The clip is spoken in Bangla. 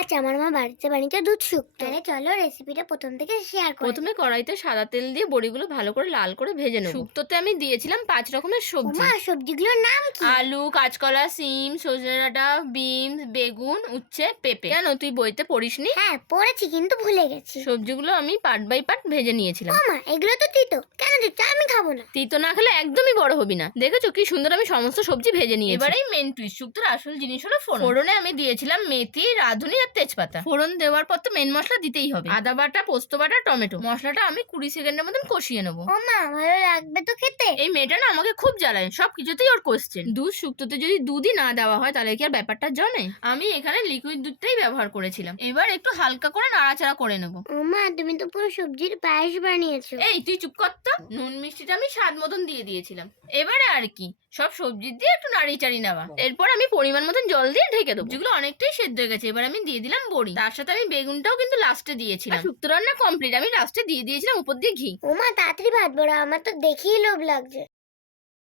আজ আমার মা বাড়িতে বানিয়েছে দুধ শুক্তো। তাহলে চলো রেসিপিটা প্রথম থেকে শেয়ার করি। প্রথমে কড়াইতে সাদা তেল দিয়ে বড়িগুলো ভালো করে লাল করে ভেজে নেব। শুক্তোতে আমি দিয়েছিলাম 5 রকমের সবজি। মা সবজিগুলোর নাম কি? আলু, কাঁচকলা, সিম, সজনে ডাঁটা, বিনস, বেগুন, উচ্ছে, পেঁপে। কেন তুই বইতে পড়িসনি? হ্যাঁ পড়েছি কিন্তু ভুলে গেছি। সবজিগুলো আমি পার্ট বাই পার্ট ভেজে নিয়েছিলাম। মা এগুলো তো তিতো, কেন দিচ্ছ? আমি খাবো না। তিতো না খেলে একদমই বড় হবি না। দেখেছো কি সুন্দর আমি সমস্ত সবজি ভেজে নিয়েছি। এবারেই মেন টুইস্ট, শুক্তোর আসল জিনিস হলো ফোড়ন। ফোড়নে আমি দিয়েছিলাম মেথি, রাঁধুনি আর তেজপাতা। ফোড়ন দেওয়ার পর তো মেন মশলা দিতেই হবে, আদা বাটা, পোস্ত বাটা, টমেটো। মশলাটা আমি 20 সেকেন্ডের মতন কষিয়ে নেবো। ও মা ভালো লাগবে তো খেতে? এই মেয়েটা না আমাকে খুব জ্বালায়, সব কিছুতেই ওর কোশ্চেন। দুধ শুক্তোতে যদি দুধই না দেওয়া হয় তাহলে কি আর ব্যাপারটা জমে? আমি এখানে লিকুইড দুধটাই ব্যবহার করেছিলাম। এবার একটু হালকা করে নাড়াচাড়া করে নেবো। ও মা তুমি তো পুরো সবজির পায়েস বানিয়েছো। এই তুই চুপ কর তো। নুন মিষ্টিটা আমি স্বাদ মতন দিয়ে দিয়েছিলাম। এবারে আর কি, সব সবজি দিয়ে একটু নাড়িচাড়ি নেওয়া। এরপর আমি পরিমাণ মতন জল দিয়ে ঢেকে দেবো। যেগুলো অনেকটাই সেদ্ধ হয়ে গেছে, এবার আমি দিয়ে দিলাম বড়ি। তার সাথে আমি বেগুনটাও কিন্তু লাস্টে দিয়েছিলাম। শুক্তো রান্না কমপ্লিট, আমি লাস্টে দিয়ে দিয়েছিলাম উপর দিয়ে ঘি। ও মা তাড়াতাড়ি ভাত বড়া, আমার তো দেখেই লোভ লাগছে।